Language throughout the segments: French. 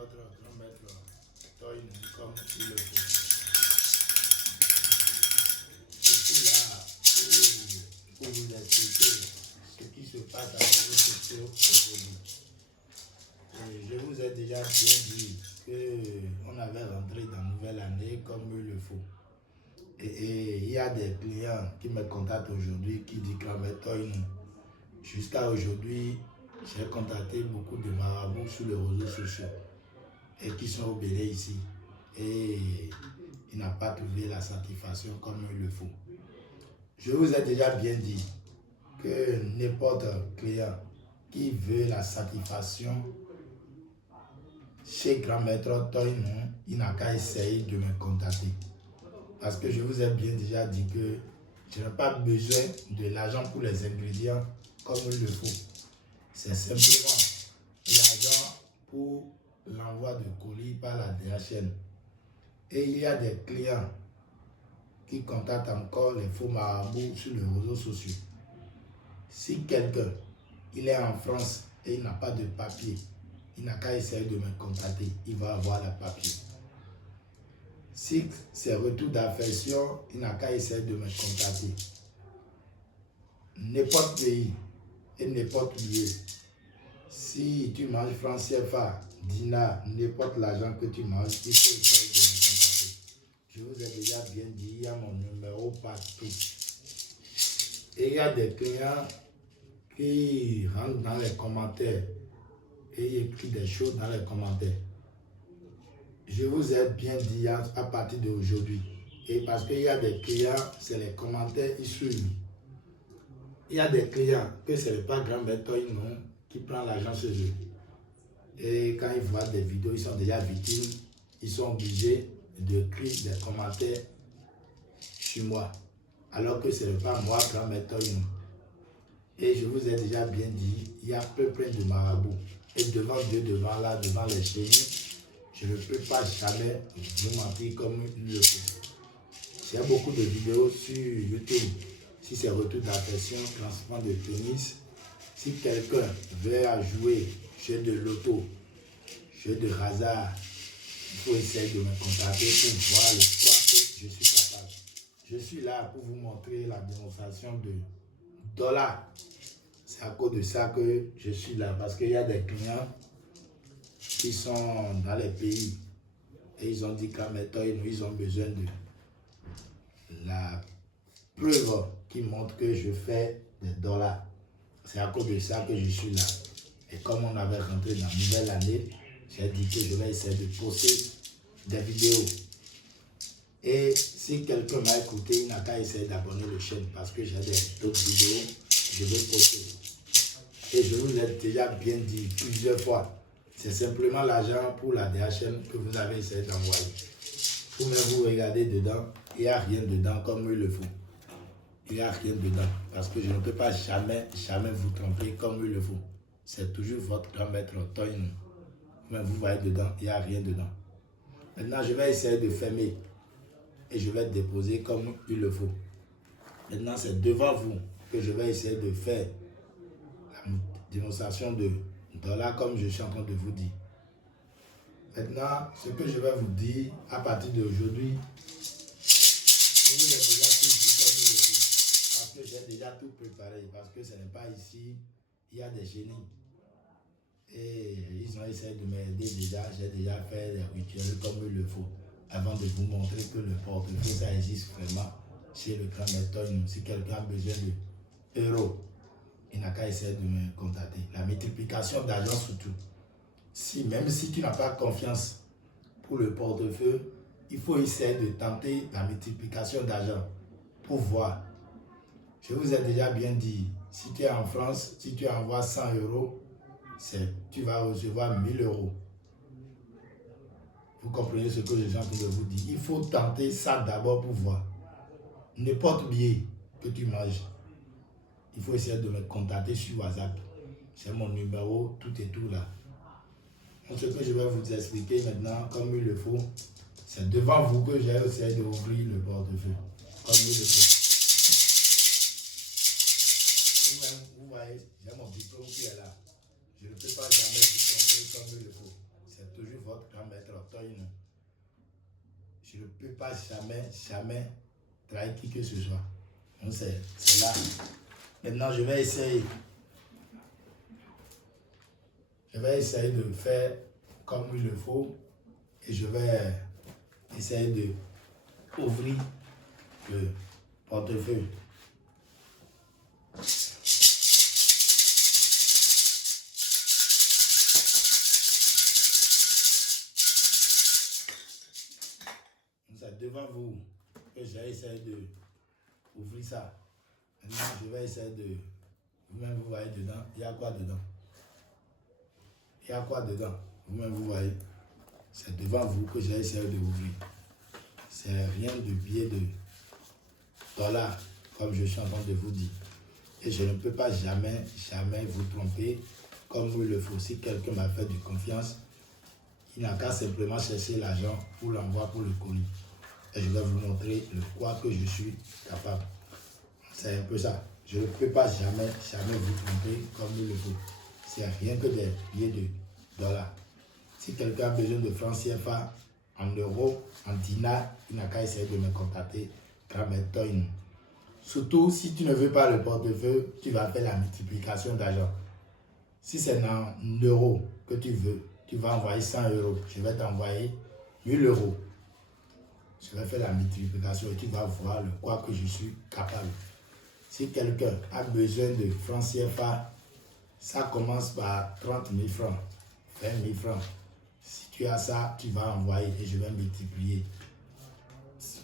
votre grand maître Toyn comme il le faut. Je suis là pour vous expliquer ce qui se passe à la réseaux sociaux aujourd'hui. Je vous ai déjà bien dit qu'on avait rentré dans la nouvelle année comme il le faut. Et il y a des clients qui me contactent aujourd'hui qui disent que Toyn, jusqu'à aujourd'hui, j'ai contacté beaucoup de marabouts sur les réseaux sociaux et qui sont au Bénin ici. Et il n'a pas trouvé la satisfaction comme il le faut. Je vous ai déjà bien dit que n'importe client qui veut la satisfaction chez Grand Maître Toyn, il n'a qu'à essayer de me contacter. Parce que je vous ai bien déjà dit que je n'ai pas besoin de l'argent pour les ingrédients comme il le faut. C'est simplement l'argent pour l'envoi de colis par la DHL. Et il y a des clients qui contactent encore les faux marabouts sur les réseaux sociaux. Si quelqu'un il est en France et il n'a pas de papier, il n'a qu'à essayer de me contacter, il va avoir le papier. Si c'est retour d'affection, il n'a qu'à essayer de me contacter. N'importe pays et n'importe lieu. Si tu manges franc CFA, dinar, n'importe l'argent que tu manges, il faut essayer de me contacter. Je vous ai déjà bien dit, il y a mon numéro partout. Et il y a des clients qui rentrent dans les commentaires et ils écrivent des choses dans les commentaires. Je vous ai bien dit à partir d'aujourd'hui. Et parce qu'il y a des clients, c'est les commentaires, ils suivent. Il y a des clients que ce n'est pas Grand Maître Toyn qui prend l'argent chez eux. Et quand ils voient des vidéos, ils sont déjà victimes. Ils sont obligés d'écrire des commentaires sur moi. Alors que ce n'est pas moi, Grand Maître Toyn. Et je vous ai déjà bien dit, il y a peu près de marabouts. Et devant Dieu, devant là, devant les génies, je ne peux pas jamais vous mentir comme il le faut. J'ai beaucoup de vidéos sur YouTube. Si c'est retour d'affection, lancement de tennis, si quelqu'un veut jouer jeu de loto, jeu de hasard, il faut essayer de me contacter pour voir le poids que je suis capable. Je suis là pour vous montrer la démonstration de dollars. C'est à cause de ça que je suis là, parce qu'il y a des clients qui sont dans les pays et ils ont dit qu'à maintenant ils ont besoin de la preuve qui montre que je fais des dollars. C'est à cause de ça que je suis là. Et comme on avait rentré dans la nouvelle année, j'ai dit que je vais essayer de poster des vidéos. Et si quelqu'un m'a écouté, il n'a qu'à essayer d'abonner la chaîne parce que j'ai d'autres vidéos que je vais poster. Et je vous ai déjà bien dit plusieurs fois, c'est simplement l'argent pour la DHL que vous avez essayé d'envoyer. Vous même vous regardez dedans, il n'y a rien dedans comme il le faut. Il n'y a rien dedans parce que je ne peux pas jamais vous tromper comme il le faut. C'est toujours votre grand maître Toyn. Mais vous voyez dedans, il n'y a rien dedans. Maintenant, je vais essayer de fermer et je vais déposer comme il le faut. Maintenant, c'est devant vous que je vais essayer de faire la démonstration de dollars comme je suis en train de vous dire. Maintenant, ce que je vais vous dire à partir d'aujourd'hui, je vous ai déjà tout dit comme il le faut. Parce que j'ai déjà tout préparé. Parce que ce n'est pas ici, il y a des génies. Et ils ont essayé de m'aider déjà. J'ai déjà fait les rituels comme il le faut. Avant de vous montrer que le portefeuille, ça existe vraiment chez le Grand Maître Toyn. Si quelqu'un a besoin d'euros, il n'a qu'à essayer de me contacter. La multiplication d'argent surtout. Même si tu n'as pas confiance pour le portefeuille, il faut essayer de tenter la multiplication d'argent pour voir. Je vous ai déjà bien dit, si tu es en France, si tu envoies 100 euros, tu vas recevoir 1000 euros. Vous comprenez ce que je suis en train de vous dire. Il faut tenter ça d'abord pour voir. N'importe billet que tu manges, il faut essayer de me contacter sur WhatsApp. C'est mon numéro, tout est tout là. Donc, ce que je vais vous expliquer maintenant, comme il le faut, c'est devant vous que j'ai essayé d'ouvrir le portefeuille. Comme il le faut. Vous voyez, j'ai mon diplôme qui est là. Je ne peux pas jamais vous tromper comme il le faut. c'est toujours votre grand maître Toyin. Je ne peux pas jamais trahir qui que ce soit. Donc c'est là. Maintenant, je vais essayer. Je vais essayer de faire comme il le faut. Et je vais essayer de ouvrir le portefeuille. C'est devant vous que j'ai essayé de ouvrir ça. Maintenant, je vais essayer de... Vous-même, vous voyez dedans. Il y a quoi dedans? Il y a quoi dedans? Vous-même, vous voyez. C'est devant vous que j'ai essayé de ouvrir. C'est rien de billet de dollars, comme je suis en train de vous dire. Et je ne peux pas jamais vous tromper comme il le faut. Si quelqu'un m'a fait de confiance, il n'a qu'à simplement chercher l'argent pour l'envoi pour le colis. Et je vais vous montrer le quoi que je suis capable. C'est un peu ça. Je ne peux pas jamais vous tromper comme il le faut. C'est rien que des billets de dollars. Si quelqu'un a besoin de francs CFA en euros, en dinars, il n'a qu'à essayer de me contacter. Toyin. Surtout si tu ne veux pas le portefeuille, tu vas faire la multiplication d'argent. Si c'est en euros que tu veux, tu vas envoyer 100 euros. Je vais t'envoyer 1000 euros. Je vais faire la multiplication et tu vas voir le quoi que je suis capable. Si quelqu'un a besoin de francs CFA, ça commence par 30 000 francs, 20 000 francs. Si tu as ça, tu vas envoyer et je vais multiplier.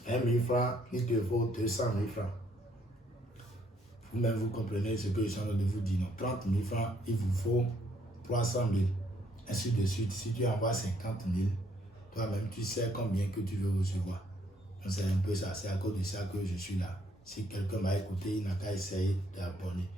1 000 francs, il te faut 200 000 francs. Vous-même, vous comprenez ce que je suis en train de vous dire. Non, 30 000 francs, il vous faut 300 000. Ainsi de suite. Si tu envoies 50 000, toi-même, tu sais combien que tu veux recevoir. C'est un peu ça. C'est à cause de ça que je suis là. Si quelqu'un m'a écouté, il n'a qu'à essayer d'abonner.